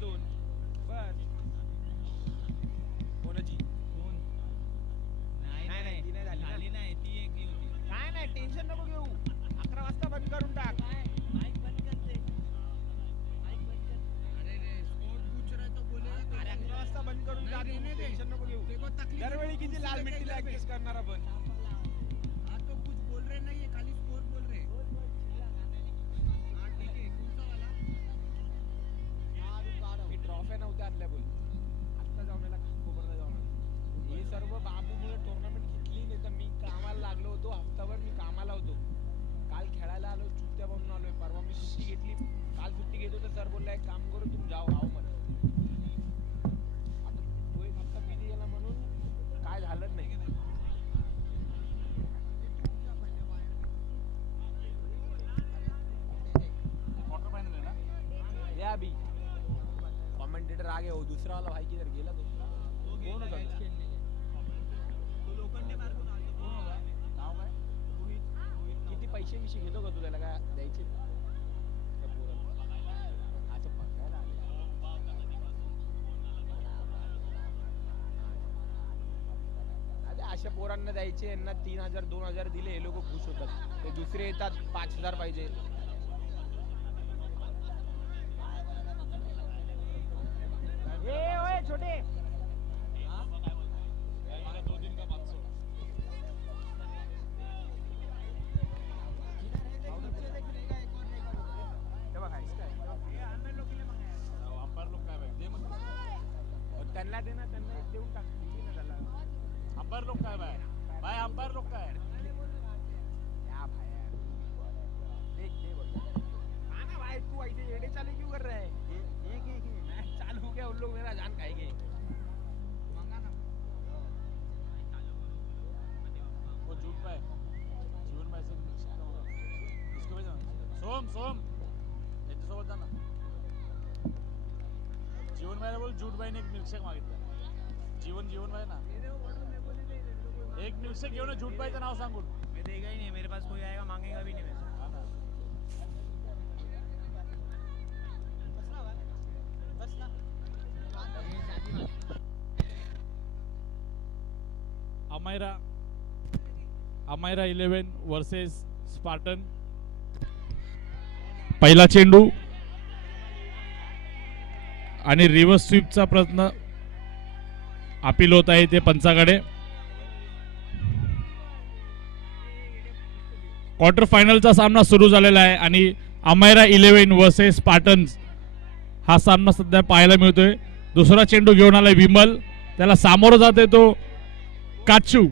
दोन बस. कोणाची नाही नाही ती नाही झाली नाही, ती एक होती. काय नाही टेन्शन नको घेऊ. 11 वाजता बंद करून टाक. माईक बंद करते. माईक बंद कर. अरे रे स्पोर्ट पूछ रहा है तो बोलेगा. अरे 11 वाजता बंद करून टाक. टेन्शन नको घेऊ. दरवेळी किती लाल मिट्टीला ऍडजस्ट करणार आपण. हां तो कुछ बोल रहे नहीं है, खाली स्कोर बोल रहे. हां ठीक है. कौन वाला? मी ट्रॉफी नव्हत्या आदल्या बोल. आता जाऊन याला कोबरला जाऊन हे सर्व बाबूमुळे टुर्नामेंट घेतली नाही तर मी कामाला लागलो होतो. हफ्ताभर मी कामाला होतो. काल खेळायला आलो, चुट्ट्या बनून आलोय. परवा मी सुट्टी घेतली. काल सुट्टी घेतो तर सर बोलला एक काम करू तुम्ही जाओ आओ मला. आता तो एक हप्ता बिझी गेला म्हणून काय झालंच नाही. क्वार्टर फाइनल है ना या अभी कमेंटेटर आगे हो. दूसरा वाला भाई किधर गेला तो कौन होता तो लोखंडे मार्गून आलो. कोण होता नाव काय? रोहित. किती पैसे विषय घेतो का तू त्याला काय द्यायचे? अच्छा बघायला अरे अशा पोरांना द्यायचे. यांना 3000 2000 दिले हे लोक खुश होतात. ते दुसरे येतात 5000 पाहिजे. ए ओए छोटे 2 दिन का 500 त्यांना दे ना, त्यांना एक देऊन टाक. अंपायर लोक काय बाय बाय अंपायर लोक काय क्या भाई यार देख दे बोल. हां ना भाई तू ऐसे एड़े चाले क्यों कर रहा है? एक एक मैच चालू हो गया, उन लोग मेरा जान खाएंगे. मांगा ना वो झूठ पाए जीवन में ऐसे इसको भेजना. सोम सोम याच्यासोबत जा ना. जीवन भाई बोल झूठ भाई ने एक मिल्कशेक मागितलं. जीवन जीवन भाई ना एक मिल्कशेक घेऊन झूठ भाईचं नाव सांगून. मैं देगा ही नहीं, मेरे पास कोई आएगा मांगेगा भी नहीं वैसे. Amayra 11 versus Spartan. पहिला चेंडू आणि रिव्हर्स स्वीपचा प्रयत्न अपील होत आहे ते पंचाकडे. क्वार्टर फायनलचा सामना सुरू झालेला आहे आणि अमायरा 11 वर्सेस स्पार्टन्स हा सामना सध्या पाहायला मिळतोय. दुसरा चेंडू घेऊन आलाय विमल. त्याला सामोरं जाते तो काचू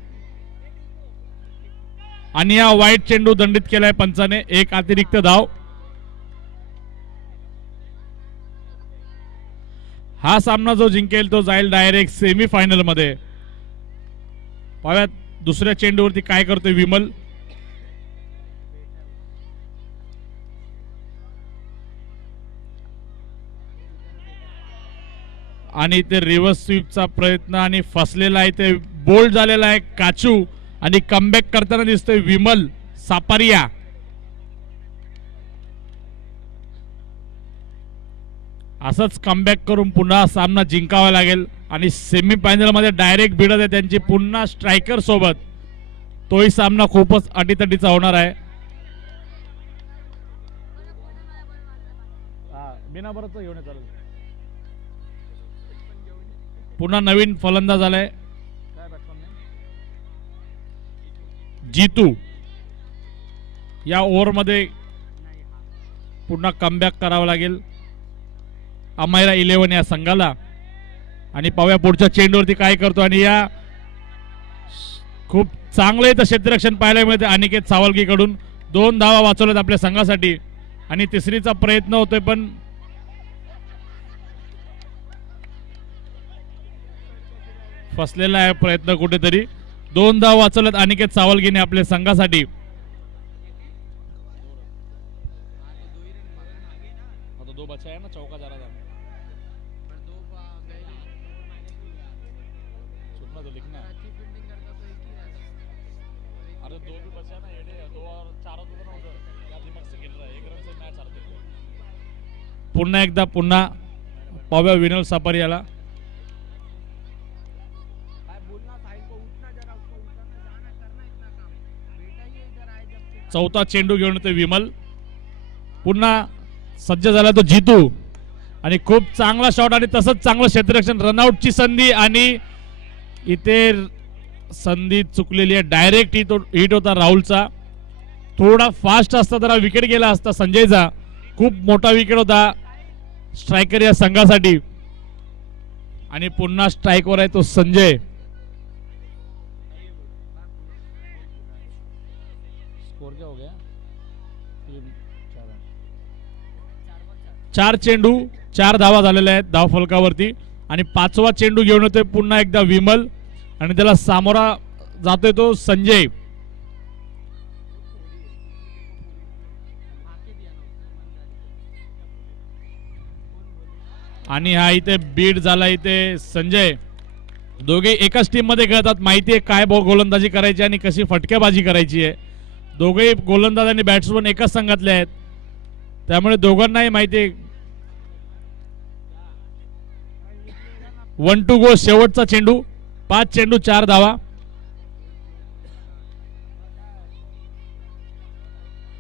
आणि या वाईट चेंडू दंडित केलाय पंचाने. एक अतिरिक्त धाव. हा सामना जो जिंकेल तो जाईल डायरेक्ट सेमी फायनल मध्ये. पाहूयात दुसऱ्या चेंडूवरती काय करतोय विमल. आणि ते रिव्हर्स स्वीपचा प्रयत्न आणि फसलेला आहे ते बोल्ड झालेला आहे काचू आणि कमबॅक करताना दिसतोय विमल सापारिया. असंच कमबॅक करून पुन्हा सामना जिंकावा लागेल आणि सेमी फायनल मध्ये डायरेक्ट भिडत आहे त्यांची पुन्हा स्ट्रायकर सोबत. तोही सामना खूपच अटीतटीचा होणार आहे. बिना बरंच घेऊन चालेल. पुन्हा नवीन फलंदाज आलाय जीतू. या ओव्हर मध्ये पुन्हा कमबॅक करावं लागेल अमायरा 11 या संघाला. आणि पाहूया पुढच्या चेंडूवरती काय करतो. आणि या खूप चांगले इथं क्षेत्ररक्षण पाहायला मिळते अनिकेत सावलगी कडून. 2 धावा वाचवल्यात आपल्या संघासाठी आणि तिसरीचा प्रयत्न होतोय पण फसलेला आहे प्रयत्न कुठेतरी. 2 धावा वाचवल्यात अनिकेत सावलगीने आपल्या संघासाठी. आता 2 बचा है ना, चौका जा रहा था. छुपना तो लिखना. अरे 2 भी बचा ना येडे. 2 और 4 होते ना उधर. क्या दिमाग से खेल रहा है. 1 रन से मैच हारते. पुन्हा एकदा पाहूया विनोद सापारियाला. भाई बोलना साहिल को, उठना जरा, उसको उठना, जाना, करना इतना काम, बेटा ये इधर आए जब से. चौथा चेंडू घेऊन येतो विमल. पुन्हा सज्ज झाला तो जितू आणि खूप चांगला शॉट आणि तसंच चांगलं क्षेत्ररक्षण. रनआउटची संधी आणि इथे संधी चुकलेली आहे. डायरेक्ट हिट होता राहुलचा. थोडा फास्ट असता तर विकेट गेला असता संजयचा. खूप मोठा विकेट होता स्ट्रायकर या संघासाठी. आणि पुन्हा स्ट्राईकवर आहे तो संजय. स्कोर क्या हो गया? 4 चेंडू 4 धावा झालेल्या आहेत धाव फलकावरती. आणि 5वा चेंडू घेऊन येतोय पुन्हा एकदा विमल आणि त्याला सामोरा जातोय तो संजय. आणि हा इथे बीट झाला इथे संजय. दोघे एकाच टीम मध्ये खेळतात. माहिती आहे काय गोलंदाजी करायची आणि कशी फटकेबाजी करायची आहे. दोघेही गोलंदाज आणि बॅट्समन एकाच संघातले आहेत, त्यामुळे दोघांनाही माहिती आहे. 1 to go शेवटचा चेंडू. 5 चेंडू 4 धावा.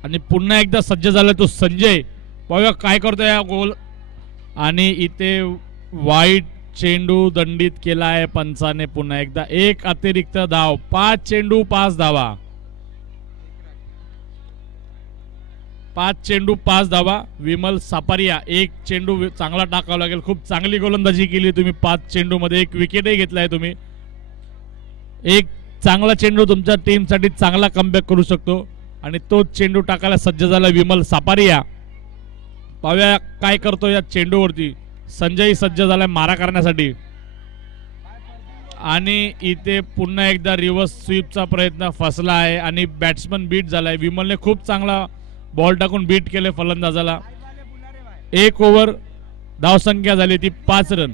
आणि पुन्हा एकदा सज्ज झाला तो संजय. पाहूया काय करतोय या गोल. आणि इथे वाईट चेंडू दंडित केलाय पंचाने. पुन्हा एकदा एक अतिरिक्त धाव. 5 चेंडू 5 धावा. 5 चेंडू 5 धावा. विमल सापारिया एक चेंडू चांगला टाकावा लागेल. खूप चांगली गोलंदाजी केली तुम्ही 5 चेंडू मध्ये. एक विकेटही घेतलाय तुम्ही. एक चांगला चेंडू तुमच्या टीमसाठी चांगला कमबॅक करू शकतो आणि तोच चेंडू टाकायला सज्ज झाला विमल सापारिया. पाहूया काय करतो या चेंडूवरती. संजय सज्ज झालाय मारा करण्यासाठी. आणि इथे पुन्हा एकदा रिव्हर्स स्वीपचा प्रयत्न फसला आहे आणि बॅट्समन बीट झालाय. विमलने खूप चांगला बॉल टाकून बीट केले फलंदाजाला. 1 ओव्हर धावसंख्या झाली ती 5 रन.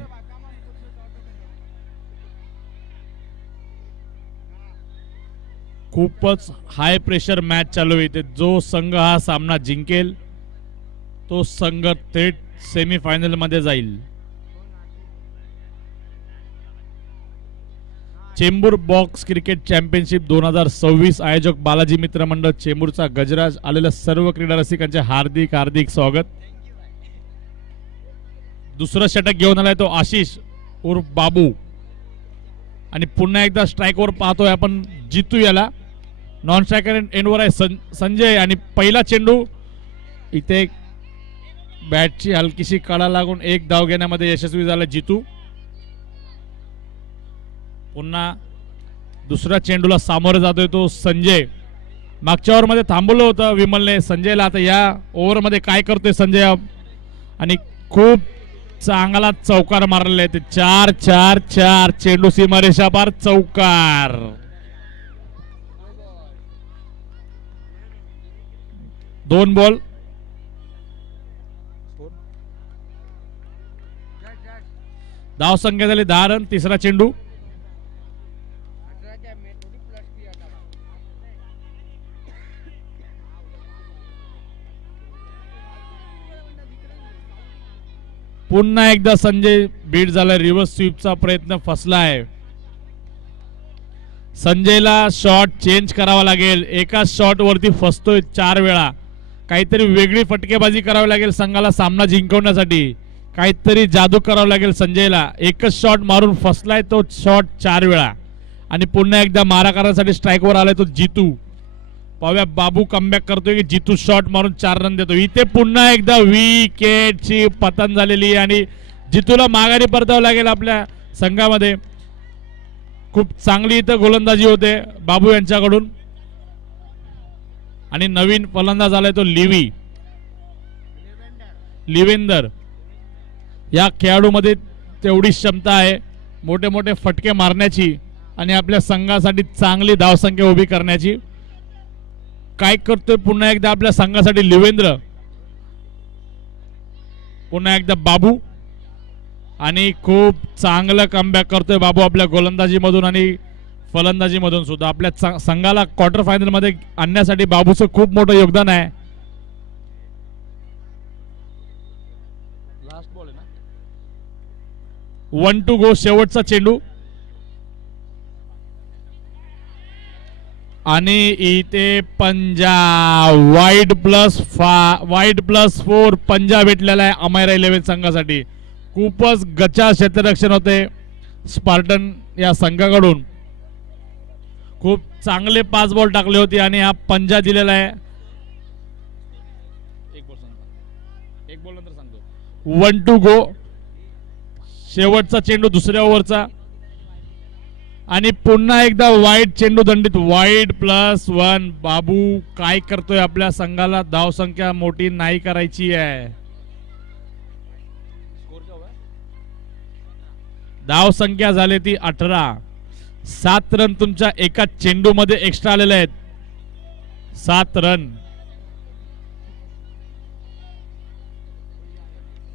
खूपच हाय प्रेशर मॅच चालू आहे इथे. जो संघ हा सामना जिंकेल तो संघ थेट सेमीफायनल मध्ये जाईल. चेंबूर बॉक्स क्रिकेट चॅम्पियनशिप 2026 आयोजक बालाजी मित्र मंडळ चेंबूरचा गजराज. आलेल्या सर्व क्रीडा रसिकांचे हार्दिक हार्दिक स्वागत. दुसरं षटक घेऊन आलाय तो आशिष उर्फ बाबू. आणि पुन्हा एकदा स्ट्राईकवर पाहतोय आपण जितू याला. नॉन स्ट्रायकर एंडवर आहे संजय. आणि पहिला चेंडू इथे बॅटची हलकीशी कडा लागून एक धाव घेण्यामध्ये यशस्वी झाला जितू. पुन्हा दुसऱ्या चेंडूला सामोरे जातोय तो संजय. मागच्या ओव्हर मध्ये थांबवलं होतं विमलने संजयला. आता या ओव्हर मध्ये काय करतोय संजय. आणि खूप चांगला चौकार मारलेला आहे ते. 4-4-4 चेंडू सीमारेषा पार चौकार. दोन बॉल. धाव संख्या झाली 10 रन. तिसरा चेंडू. पुन्हा एकदा संजय बीट झाला. रिव्हर्स स्वीपचा प्रयत्न फसला आहे. संजयला शॉट चेंज करावा लागेल. एकाच शॉट वरती फसतोय 4 वेळा. काहीतरी वेगळी फटकेबाजी करावी लागेल संघाला सामना जिंकवण्यासाठी. काहीतरी जादू करावं लागेल संजयला. एकच शॉट मारून फसलाय तो शॉट 4 वेळा. आणि पुन्हा एकदा मारा करण्यासाठी स्ट्राईकवर आलाय तो जितू. पाहूया बाबू कमबॅक करतोय की जितू शॉट मारून 4 रन देतो. इथे पुन्हा एकदा विकेटची पतन झालेली आणि जितूला माघारी परतावं लागेल आपल्या संघामध्ये. खूप चांगली इथं गोलंदाजी होते बाबू यांच्याकडून. आणि नवीन फलंदाज आलाय तो लिवेंदर. या खेळाडूमध्ये तेवढी क्षमता आहे मोठे मोठे फटके मारण्याची आणि आपल्या संघासाठी चांगली धावसंख्या उभी करण्याची. काय करतोय पुन्हा एकदा आपल्या संघासाठी लिवेंद्र. पुन्हा एकदा बाबू. आणि खूप चांगलं कमबॅक करतोय बाबू आपल्या गोलंदाजीमधून आणि फलंदाजीमधून सुद्धा. आपल्या संघाला क्वार्टर फायनल मध्ये आणण्यासाठी बाबूचं खूप मोठं योगदान आहे. लास्ट बॉल आहे ना. 1 to go शेवटचा चेंडू. आणि इथे पंजाब +4 पंजाब भेटलेला आहे अमायरा 11 संघासाठी. खूपच गचा क्षेत्ररक्षण होते स्पार्टन या संघाकडून. खूप चांगले 5 बॉल टाकले होते आणि हा पंजा दिलेला आहे. एक बॉल नंतर सांगतो. 1 to go शेवटचा चेंडू दुसऱ्या ओव्हरचा. आणि पुन्हा एकदा वाईड चेंडू दंडित. वाईड +1. बाबू काय करतोय? आपल्या संघाला धावसंख्या मोठी नाही करायची आहे. धावसंख्या झाली ती 18. 7 रन तुमच्या एका चेंडू मध्ये एक्स्ट्रा आलेले आहेत. 7 रन.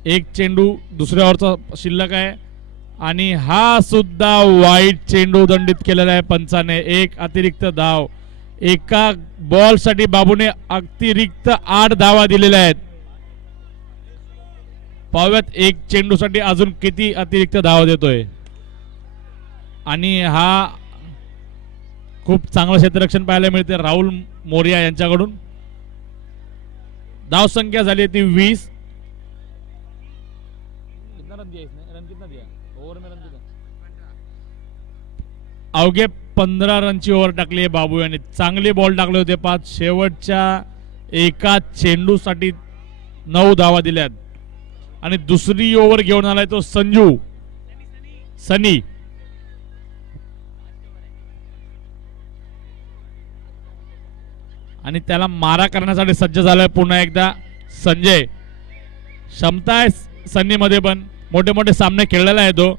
एक चेंडू दुसऱ्या ओव्हरचा शिल्लक आहे आणि हा सुद्धा वाईट चेंडू दंडित केलेला आहे पंचाने. एक अतिरिक्त धाव. एका बॉल साठी बाबूने अतिरिक्त 8 धावा दिलेल्या आहेत. पाहूयात एक चेंडू साठी अजून किती अतिरिक्त धावा देतोय. आणि हा खूप चांगलं क्षेत्ररक्षण पाहायला मिळते राहुल मोरिया यांच्याकडून. धाव संख्या झाली ती 20. अवघे 15 रनची ओव्हर टाकली आहे बाबू यांनी. चांगले बॉल टाकले होते 5. शेवटच्या एका चेंडू साठी 9 धावा दिल्यात. आणि दुसरी ओव्हर घेऊन आलाय तो सनी. आणि त्याला मारा करण्यासाठी सज्ज झालाय पुन्हा एकदा संजय. क्षमता आहे सनी मध्ये पण. मोठे मोठे सामने खेळलेला आहे तो.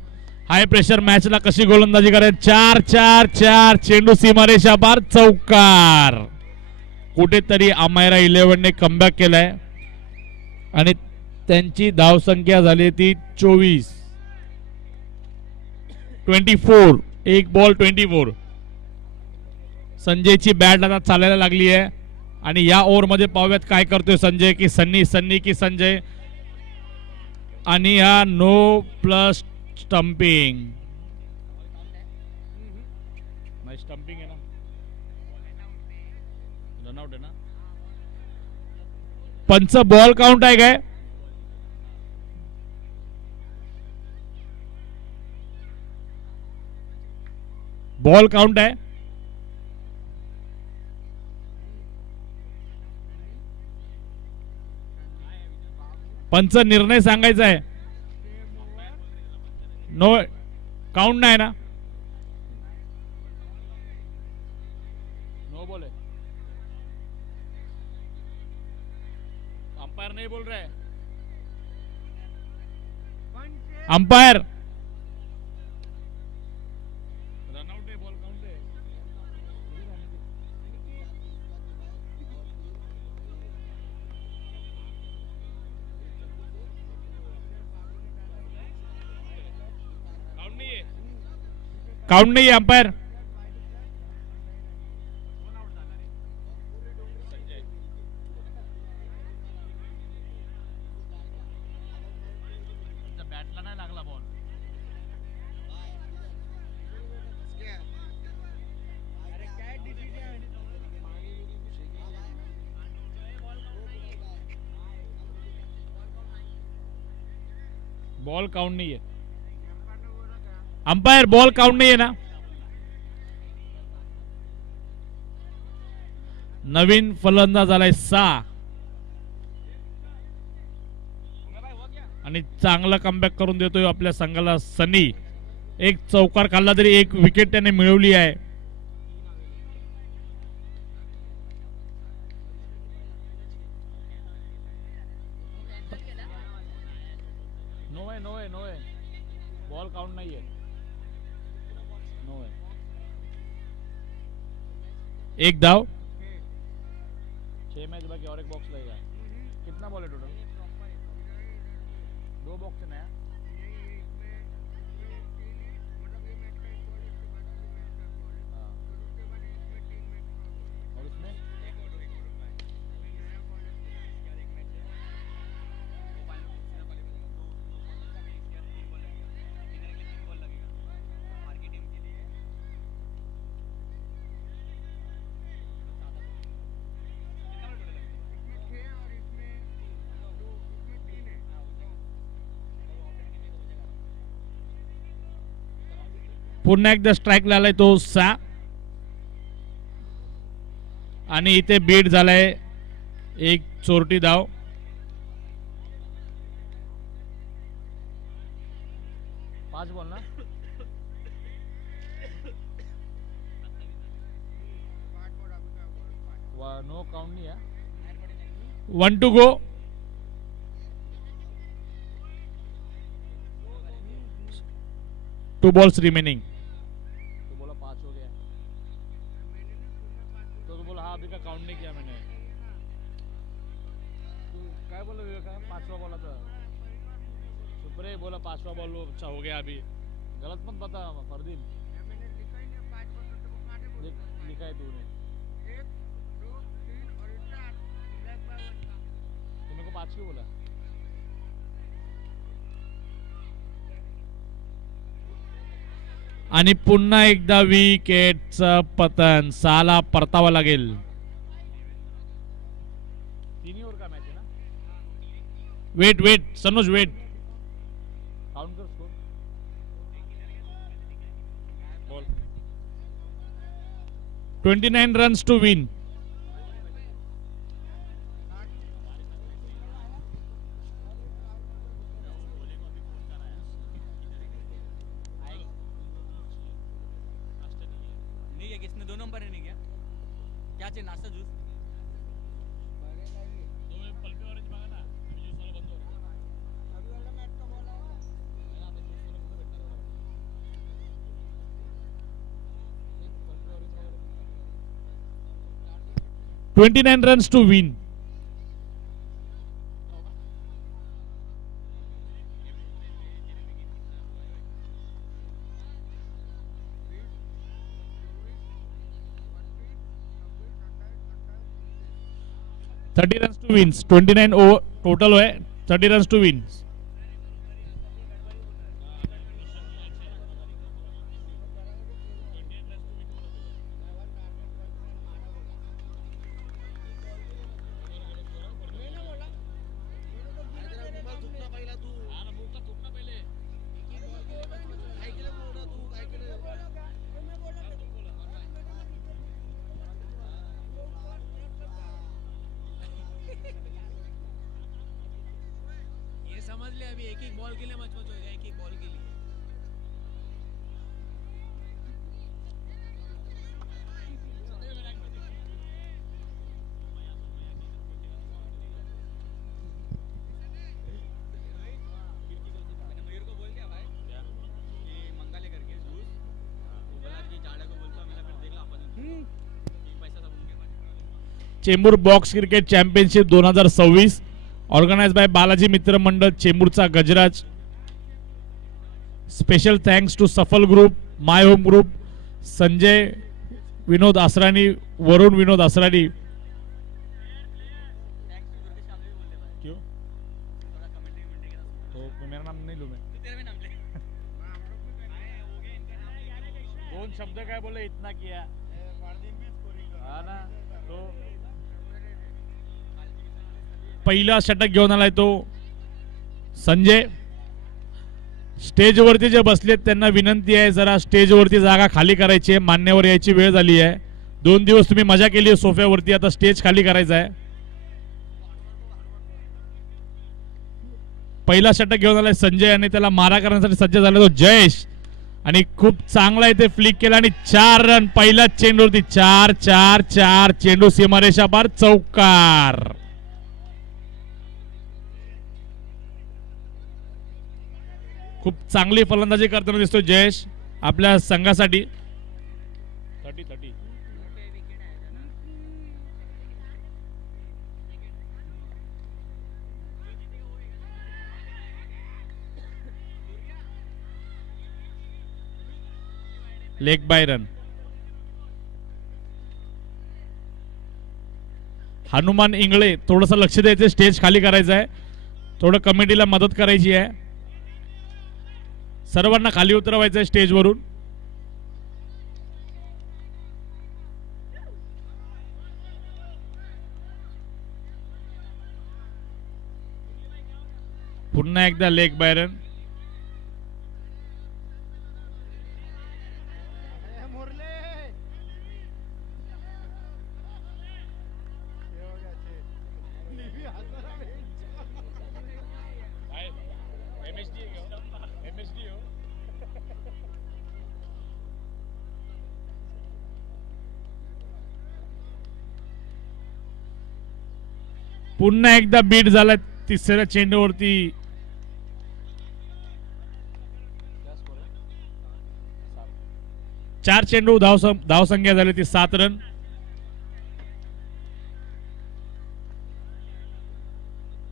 हाय प्रेशर मॅचला कशी गोलंदाजी करायची. 4-4-4 चेंडू सीमारेषा पार. चौकार. कुठेतरी अमायरा 11 ने कमबॅक केलाय आणि त्यांची धावसंख्या झाली ती 24. 24. एक बॉल 24. संजयची बॅट आता चालायला लागली आहे आणि या ओव्हर मध्ये पाहूयात काय करतोय संजय की सन्नी की संजय. आणि हा नो प्लस स्टंपिंग. नाही स्टंपिंग आहे ना. रनआउट आहे ना. पंच बॉल काउंट आहे काय? बॉल काउंट आहे. पंच निर्णय सांगायचा आहे. नो काउंट नाही ना. नो बोल है. अंपायर नहीं बोल रहे. अंपायर रनआउट है. बॉल काउंट है. काउंट नहीं है अंपायर. बॅटला नाही लागला बॉल. बॉल काउंट नहीं है. अंपायर बॉल काउंट नहीं है ना. नवीन फलंदाज आलाय 6 आणि चांगला कमबॅक करून देतोय आपल्या संघाला सनी. एक चौकार खाल्ला तरी एक विकेट त्याने मिळवली आहे. नो है. बॉल काउंट नहीं है. नो है. एक धाव. 6 मैच बाकी और एक बॉक्स लगेगा. कितना बॉल है टोटल? 2 बॉक्स है नया. और इसमें पुन्हा एकदा स्ट्राईक आलाय तो 6 आणि इथे बीट झालाय एक चोरटी धाव. पाच बॉल ना, नो काउंट नहीं है. 1 to go. Two balls remaining. तो बोला 5 हो गया, तो बोला हाँ अभी का काउंट नहीं किया मैंने. तू काय बोला विवेका, 5वां बॉल था. सुप्रे बोला 5वां बॉल अच्छा हो गया अभी. गलत मत बता फरदीन, लिखा है तूने. तुम्हें को 5 क्यों बोला. आणि पुन्हा एकदा विकेटचं पतन. 6ला परतावा लागेल. 3 ओव्हर का मॅच आहे ना. वेट सनोज वेट, काउंट कर score. Ball 29 runs to win. किसने 2 नंबर है नहीं क्या, क्या चाहिए नाश्ता juice. $29 runs to win. $30 runs to wins. 29 over total है. 30 runs to wins. समझ ले, अभी एक एक बॉल के लिए मच मच हो गया, एक एक बॉल के लिए. मयूर को बोल दिया भाई कि मंगा ले करके जूस. वो बोला कि जाड़ा को बोलता, मैंने फिर देख ला अपन पैसा सब उनके. Chembur box cricket championship 2026 organise by Balaji Mitra Mandal चेंबूरचा Gajraj. Special thanks to Safal group, my home group, Sanjay Vinod Asrani, Varun Vinod Asrani. क्यों तो मेरा नाम नहीं लू मैं. दोन शब्द काय बोले, इतना किया. हा ना. तो पहिला षटक घेऊन आलाय तो संजय. स्टेजवरती जे बसलेत त्यांना विनंती आहे, जरा स्टेजवरती जागा खाली करायची आहे. मान्यवर यायची वेळ झाली आहे. 2 दिवस तुम्ही मजा केली आहे सोफ्यावरती, आता स्टेज खाली करायचा आहे. पहिला षटक घेऊन आलाय संजय आणि त्याला मारा करण्यासाठी सज्ज झाला तो जयेश. आणि खूप चांगला इथे फ्लिक केला आणि 4 रन पहिल्याच चेंडूवरती. 4 चेंडू सीमारेषा पार, चौकार. खूप चांगली फलंदाजी करताना दिसतो जयेश आपल्या संघासाठी. 30 leg bye run. Hanuman Ingle थोडस लक्ष द्यायचं, स्टेज खाली करायचं आहे. थोडं कमिटीला मदत करायची आहे. सर्वांना खाली उतरवायचं आहे स्टेजवरून. पुन्हा एकदा लेग बाय रन. पुन्हा एकदा बीट झाला तिसऱ्या चेंडूवरती. चार चेंडू धावसंख्या झाली ती 7 रन.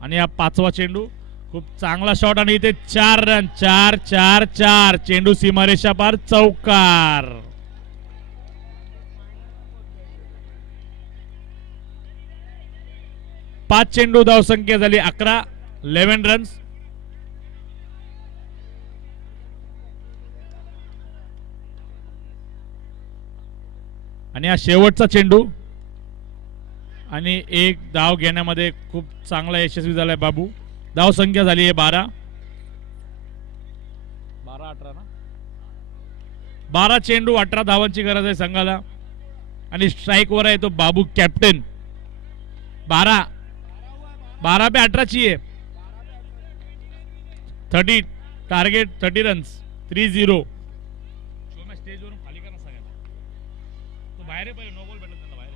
आणि हा 5वा चेंडू खूप चांगला शॉट आणि इथे 4 रन. 4 4 4 चेंडू सीमारेषा पार चौकार. पाच चेंडू धावसंख्या झाली 11. 11 रन्स. आणि हा शेवटचा चेंडू आणि एक धाव घेण्यामध्ये खूप चांगला यशस्वी झालाय बाबू. धाव संख्या झाली आहे 12. 12-18 ना. 12 चेंडू 18 धावांची गरज आहे संघाला. आणि स्ट्राइक वर आहे तो बाबू कॅप्टन. 12 पे 18 चाहिए. 30 टार्गेट 30 रन्स. 3-0. स्टेज वरून खाली करा सगळ्यांना. तो बाहेर आहे, नो बॉल भेटत त्यांना बाहेर.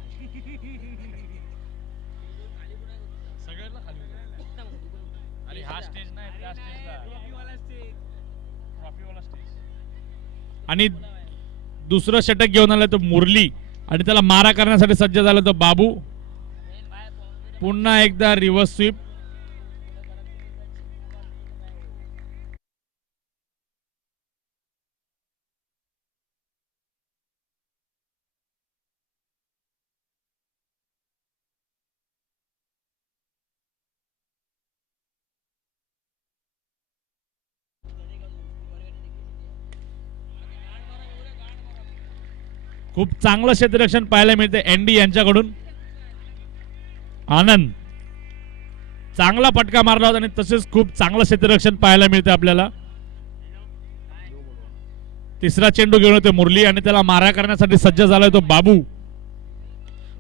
सगळ्यांना खाली. अरे हा स्टेज नाही, त्या स्टेजला ट्रॉफीवाला स्टेज. आणि दुसरं षटक घेऊन आला तो मुरली आणि त्याला मारा करण्यासाठी सज्ज झाला तो बाबू. पुन्हा एकदा रिव्हर्स स्वीप. खूप चांगलं क्षेत्ररक्षण पाहायला मिळते एनडी यांच्याकडून. आनंद चांगला फटका मारला होता आणि तसेच खूप चांगलं क्षेत्ररक्षण पाहायला मिळते आपल्याला. तिसरा चेंडू घेऊन होते मुरली आणि त्याला मारा करण्यासाठी सज्ज झालाय तो बाबू.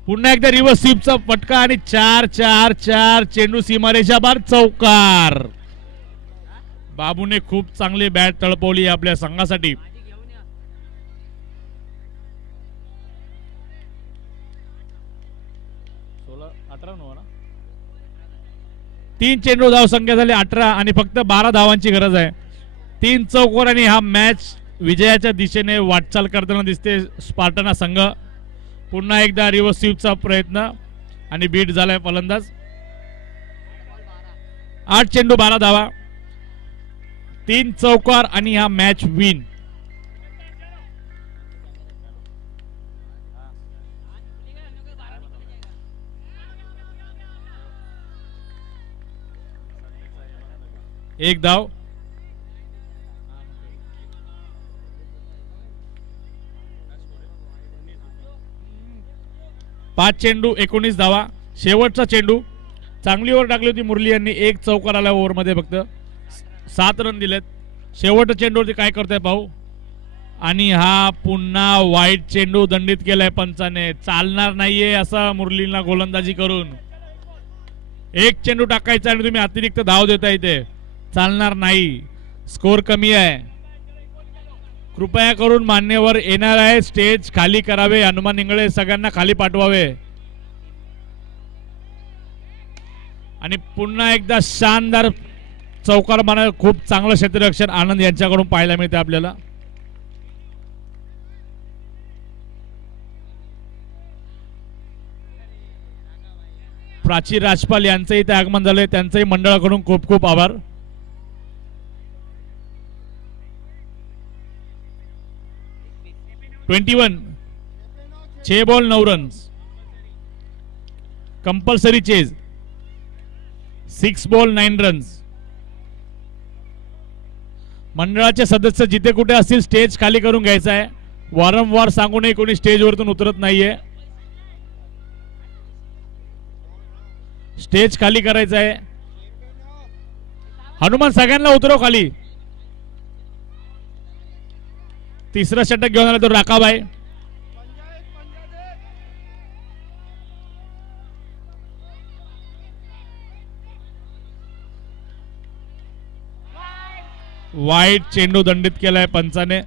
पुन्हा एकदा रिव्हर्स स्वीपचा फटका आणि 4-4-4 चेंडू सीमारेषा बार चौकार. बाबूने खूप चांगली बॅट तळपवली आपल्या संघासाठी. 3 चेंडू धाव संख्या झाली 18 आणि फक्त 12 धावांची गरज आहे. 3 चौकोर आणि हा मॅच विजयाच्या दिशेने वाटचाल करताना दिसते स्पार्टना संघ. पुन्हा एकदा रिव्हर्स स्वीपचा प्रयत्न आणि बीट झालाय फलंदाज. 8 चेंडू 12 धावा. 3 चौकार आणि हा मॅच विन. एक धाव. 5 चेंडू 19 धावा. शेवटचा चेंडू चांगली ओव्हर टाकली होती मुरली यांनी. 1 चौकार आला ओव्हर मध्ये. फक्त 7 रन दिलेत. शेवटच्या चेंडूवरती काय करताय पाहू. आणि हा पुन्हा वाईट चेंडू दंडित केलाय पंचाने. चालणार नाहीये असं मुरलीला गोलंदाजी करून. 1 चेंडू टाकायचा आणि तुम्ही अतिरिक्त धाव देता इथे. चालणार नाही. स्कोर कमी आहे. कृपया करून मान्यवर येणार आहे स्टेज खाली करावे. हनुमान इंगळे सगळ्यांना खाली पाठवावे. आणि पुन्हा एकदा शानदार चौकार मारा. खूप चांगलं क्षेत्ररक्षण आनंद यांच्याकडून पाहायला मिळते आपल्याला. प्राची राजपाल यांचं इथे आगमन झालंय. त्यांचंही मंडळाकडून खूप खूप आभार. Twenty 6 ball 9 runs. Compulsory chase. 6 ball 9 runs. मंडळाचे सदस्य जिथे कुठे असतील स्टेज खाली करून घ्यायचा आहे. वारंवार सांगूनही कोणी स्टेजवरतून उतरत नाहीये. स्टेज खाली करायचं आहे. हनुमान सगळ्यांना उतरव खाली. तिसरा षटक घेऊन आला तो राकाबाई. वाईट चेंडू दंडित केलाय पंचाने.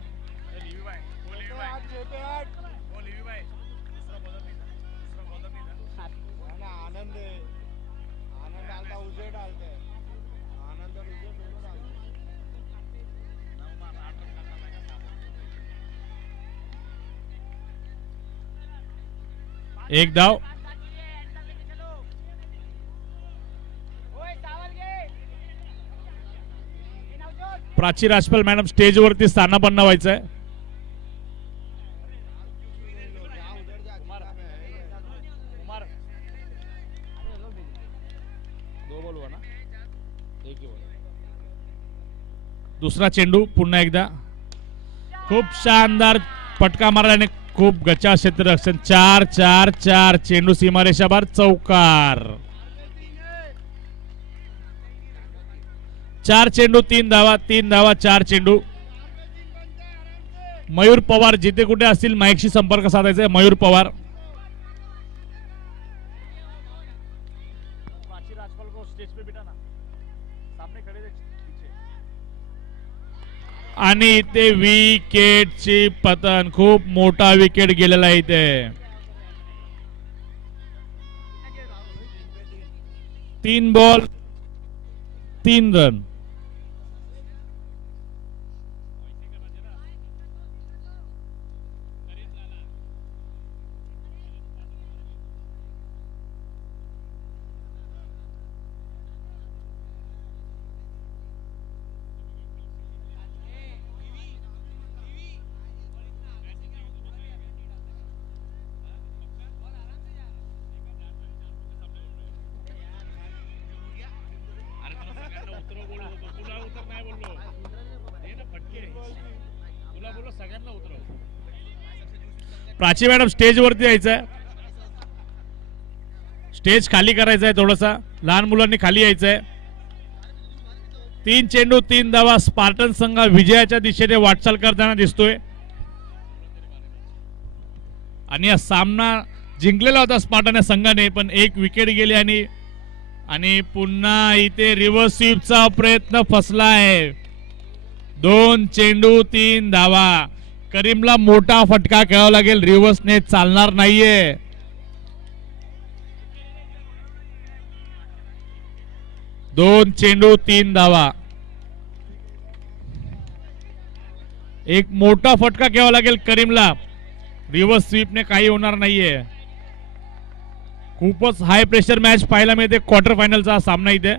एक धाव. प्राची राजपाल मॅडम स्टेजवरती स्थानापन्न व्हायचंय. दुसरा चेंडू पुन्हा एकदा खूप शानदार फटका मारल्याने खूप गचा क्षेत्ररक्षण. 4-4-4 चेंडू सीमारेषाबाहेर चौकार. 4 चेंडू 3 धावा 3 धावा 4 चेंडू. मयूर पवार जिथे कुठे असतील माईकशी संपर्क साधायचा आहे. मयूर पवार. आणि इथे विकेटची पतन. खूप मोठा विकेट गेलेला आहे इथे. 3 ball 3 run. Prachi madam stage वरती यायचंय. स्टेज खाली करायचं आहे. थोडसा लहान मुलांनी खाली यायचंय. 3 चेंडू 3 धावा. स्पार्टन संघ विजयाच्या दिशेने वाटचाल करताना दिसतोय. आणि हा सामना जिंकलेला होता स्पार्टन या संघाने, पण एक विकेट गेली आणि पुन्हा इथे रिव्हर्स स्वीपचा प्रयत्न फसला आहे. 2 चेंडू 3 धावा. करीमला मोठा फटका खेळावा लागेल. रिव्हर्सने चालणार नाहीये. दोन चेंडू 3 धावा. एक मोठा फटका घ्यावा लागेल करीमला. रिव्हर्स स्वीपने काही होणार नाहीये. खूपच हाय प्रेशर मॅच पाहायला मिळते. क्वार्टर फायनलचा सामना इथे.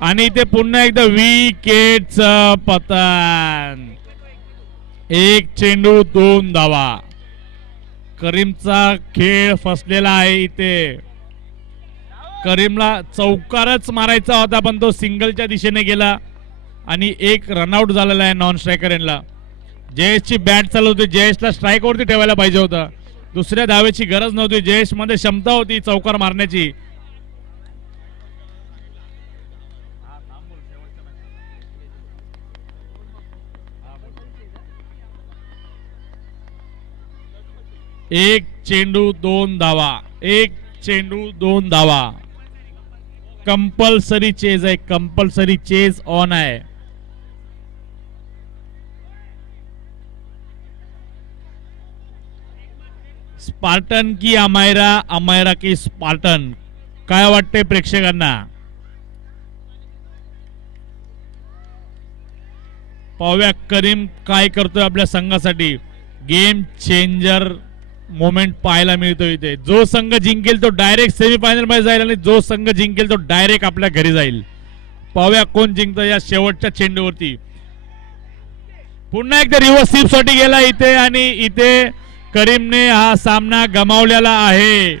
आणि इथे पुन्हा एकदा विकेटचं पतन. 1 चेंडू 2 धावा. करीमचा खेळ फसलेला आहे इथे. करीमला चौकारच मारायचा होता, पण तो सिंगलच्या दिशेने गेला आणि एक रनआउट झालेला आहे नॉन स्ट्रायकर यांना. जयेशची बॅट चालू होती. जयेशला स्ट्राईक वरती ठेवायला पाहिजे होता. दुसऱ्या धावेची गरज नव्हती. जयेश मध्ये क्षमता होती चौकार मारण्याची. एक चेंडू 2 धावा. 1 चेंडू 2 धावा. कंपल्सरी चेज आहे. कंपल्सरी चेज ऑन आहे. स्पार्टन की अमायरा, अमायरा की स्पार्टन, काय वाटते प्रेक्षकांना? पाहूया करीम काय करतोय आपल्या संघासाठी. गेम चेंजर मोमेंट पाहायला मिळतो इथे. जो संघ जिंकेल तो डायरेक्ट सेमीफायनल मध्ये जाईल आणि जो संघ जिंकेल तो डायरेक्ट आपल्या घरी जाईल. पाहूया कोण जिंकतं या शेवटच्या चेंडूवरती. पुन्हा एकदा रिव्हर्स स्वीप साठी गेला इथे आणि इथे करीमने हा सामना गमावलेला आहे.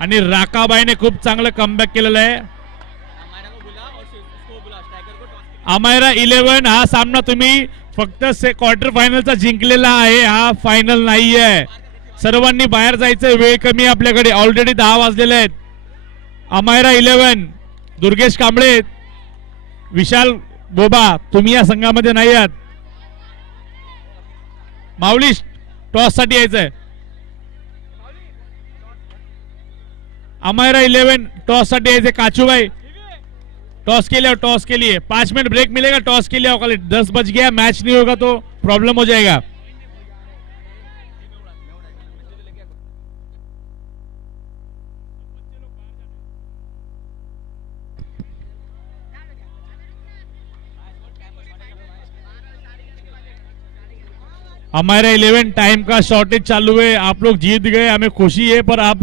आणि राकाबाईने खूप चांगलं कमबॅक केलेलं आहे. अमायरा 11 हा सामना तुम्ही फक्त क्वार्टर फायनलचा जिंकलेला आहे. हा फायनल नाहीये. सर्वांनी बाहेर जायचं. वेळ कमी आपल्याकडे. ऑलरेडी 10 वाजलेले आहेत. अमायरा 11, दुर्गेश कांबळे, विशाल बोबा, तुम्ही या संघामध्ये नाही आहात. माऊली टॉस साठी यायचंय. अमायरा 11 टॉस साठी यायचंय. काचूभाई टॉस के लिए, टॉस के लिए 5 मिनट ब्रेक मिलेगा. टॉस के लिए 10 बज गया. मैच नहीं होगा तो प्रॉब्लम हो जाएगा. हमारे 11 टाइम का शॉर्टेज चालू है। आप लोग जीत गए, हमें खुशी है, पर आप लोग